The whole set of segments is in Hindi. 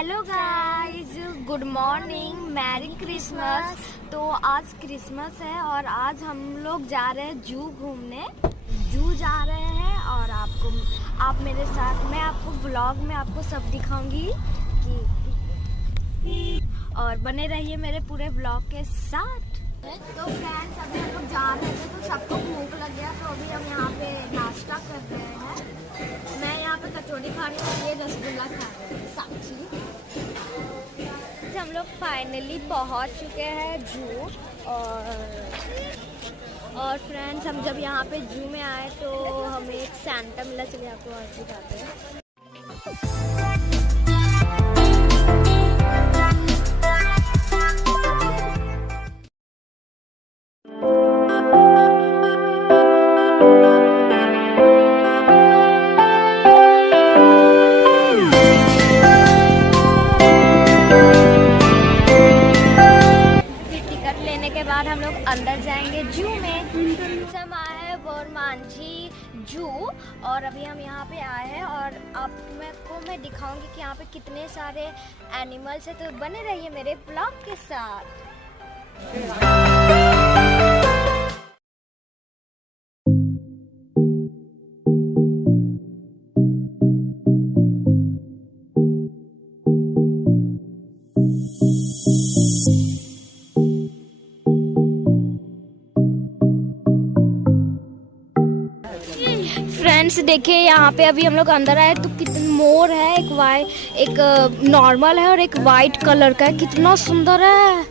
Hello guys, good morning, merry Christmas. तो आज क्रिसमस है और आज हम लोग जा रहे हैं जू घूमने। जू जा रहे हैं और आप मेरे साथ, मैं आपको व्लॉग में आपको सब दिखाऊंगी और बने रहिए मेरे पूरे व्लॉग के साथ। तो फ्रेंड्स, अभी हम लोग जा रहे थे तो सबको भूख लग गया, तो अभी हम यहाँ पे नाश्ता कर रहे हैं। मैं यहाँ पे कचौड़ी खा रही हूँ, ये रसगुल्ला खा रहे हैं साक्षी। हम लोग फाइनली पहुँच चुके हैं जू। और फ्रेंड्स, हम जब यहाँ पे जू में आए तो हमें एक सैंटा मिला। चलिए आपको और दिखाते हैं। हम लोग अंदर जाएंगे जू में। हम आए हैं ओरमांझी जू और अभी हम यहाँ पे आए हैं और आपको मैं दिखाऊंगी कि यहाँ पे कितने सारे एनिमल्स हैं। तो बने रहिए मेरे ब्लॉग के साथ। फ्रेंड्स देखिए, यहाँ पे अभी हम लोग अंदर आए तो कितने मोर है। एक नॉर्मल है और एक वाइट कलर का है। कितना सुंदर है।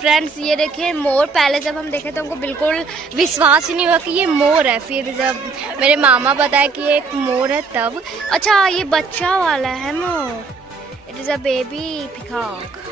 फ्रेंड्स ये देखिए मोर। पहले जब हम देखे तो हमको बिल्कुल विश्वास ही नहीं हुआ कि ये मोर है। फिर जब मेरे मामा बताया कि ये एक मोर है तब, अच्छा ये बच्चा वाला है मोर। It is a baby peacock.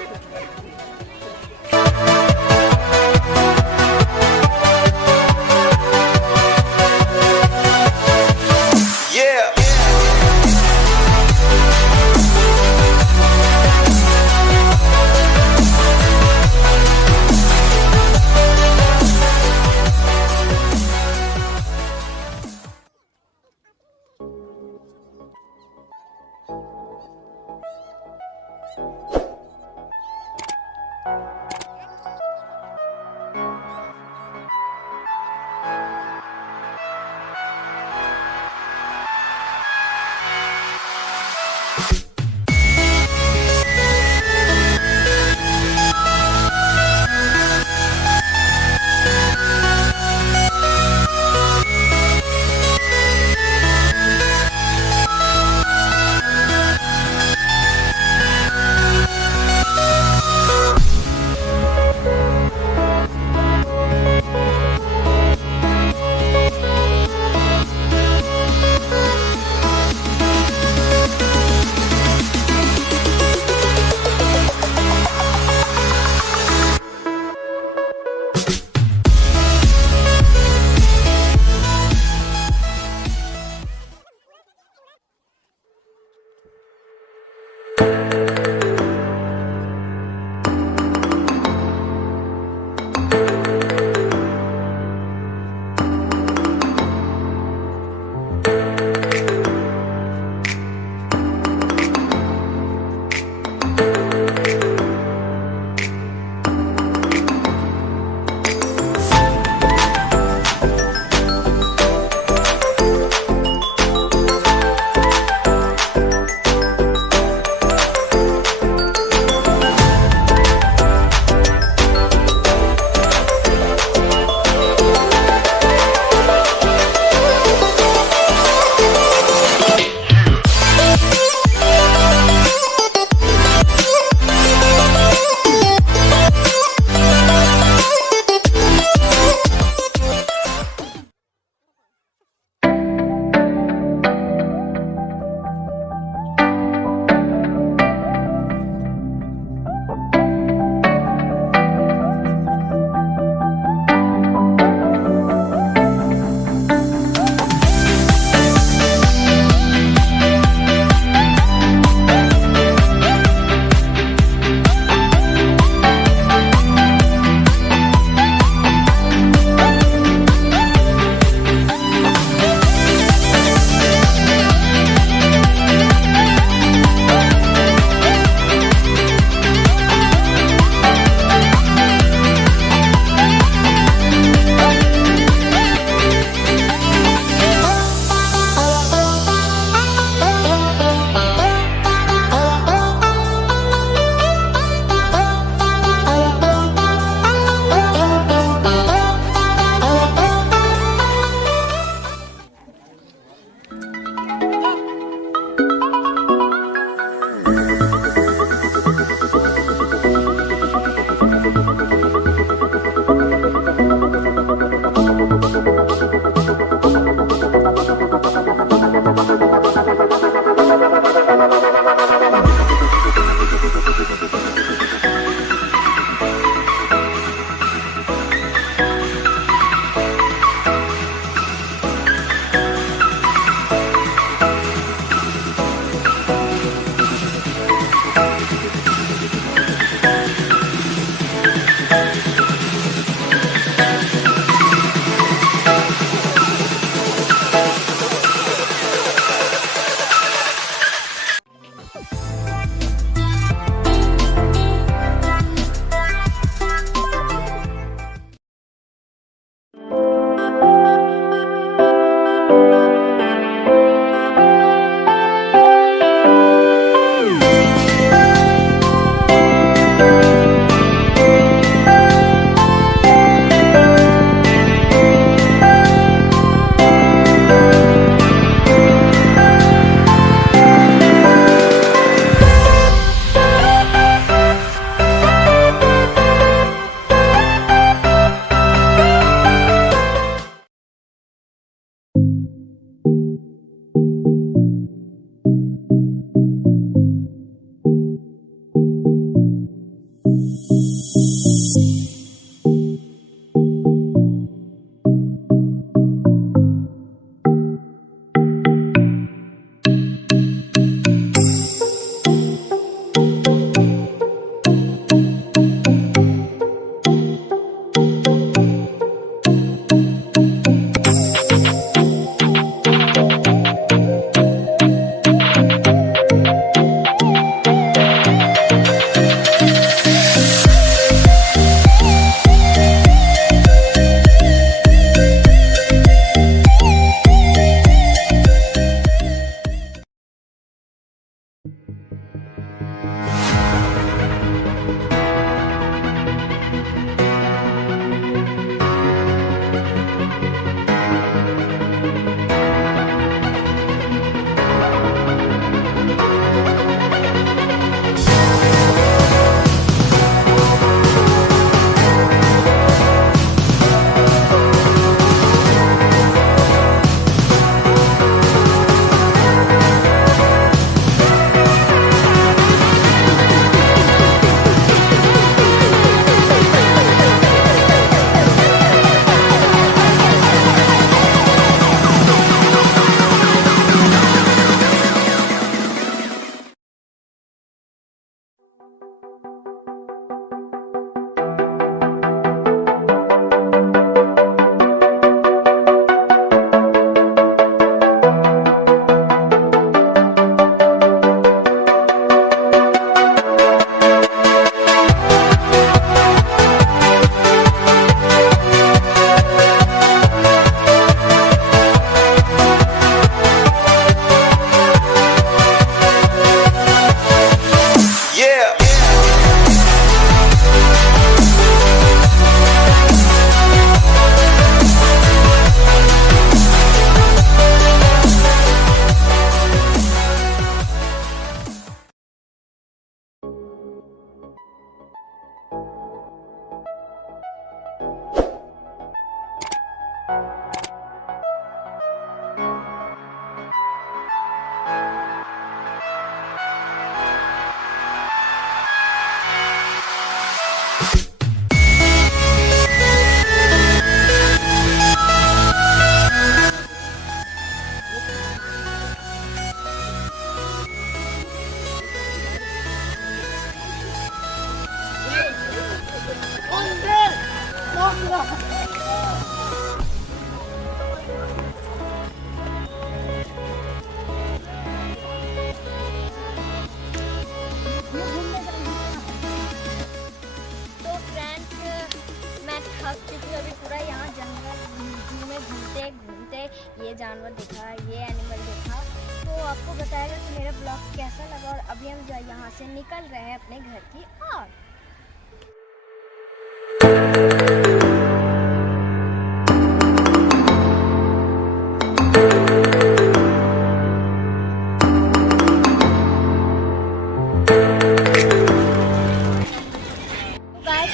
ये जानवर देखा, ये एनिमल देखा, तो आपको बताएगा कि मेरा ब्लॉग कैसा लगा। और अभी हम यहाँ से निकल रहे हैं अपने घर की ओर।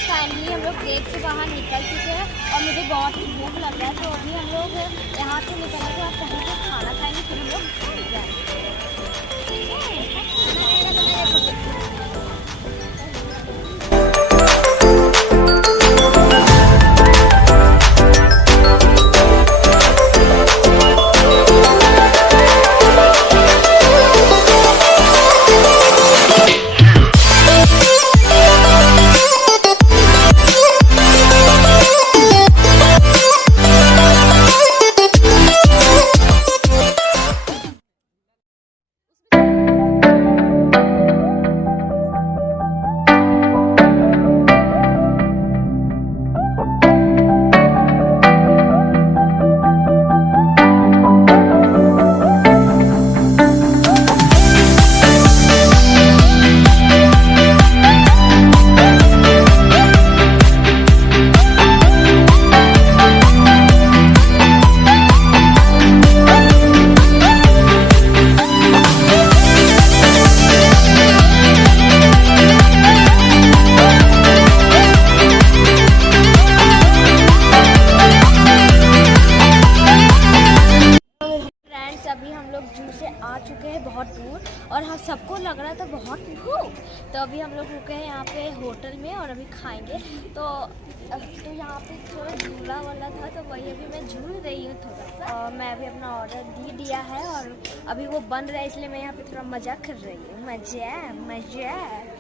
फाइनली हम लोग गेट से बाहर निकल चुके हैं और मुझे बहुत ही भूख लग रहा है, तो अभी हम लोग यहाँ से निकलेंगे और कहीं पर खाना खाएंगे, फिर हम लोग घर जाएंगे। आ चुके हैं बहुत दूर और हम सबको लग रहा था बहुत भूख, तो अभी हम लोग रुके हैं यहाँ पे होटल में और अभी खाएंगे। तो यहाँ पे थोड़ा झूला वाला था, तो वही अभी मैं झूल रही हूँ थोड़ा सा। और मैं अभी अपना ऑर्डर दिया है और अभी वो बन रहा है, इसलिए मैं यहाँ पे थोड़ा मज़ा कर रही हूँ। मज़ा।